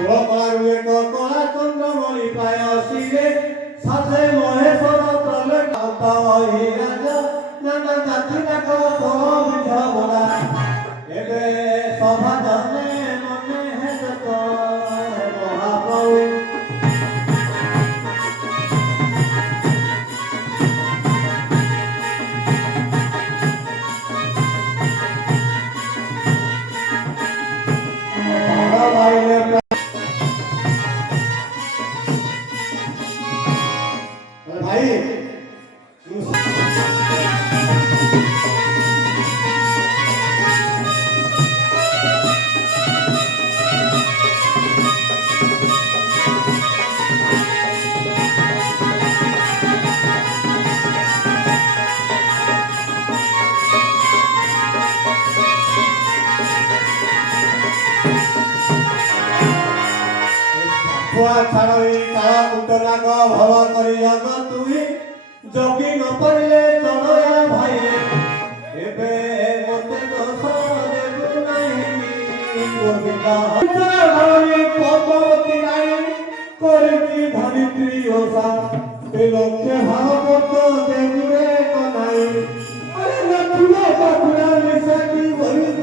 কলার এক কলা চন্দ্রমণি পায় শিরে সাথে মহেশ্বর প্রলয় কাউতাই রাজা নানা জাতি ডাক সব ঝগড়া এবে সভা জানে মনে হেত মহাপ্রভু भाई ছাড়ই কালা কুটনাগ ভব করি জগ তুই জগি ন পড়লে চলয়া ভাই এবে মতে দোষ দেবু নাহি গোবিন্দা হরি পদ্মবতী রাই করিছি ধরিত্রী ওষা এ লক্ষ্যে ভাগবত দেবুরে কনাই আরে লক্ষ্মী বাপুরা মিশাকি বলি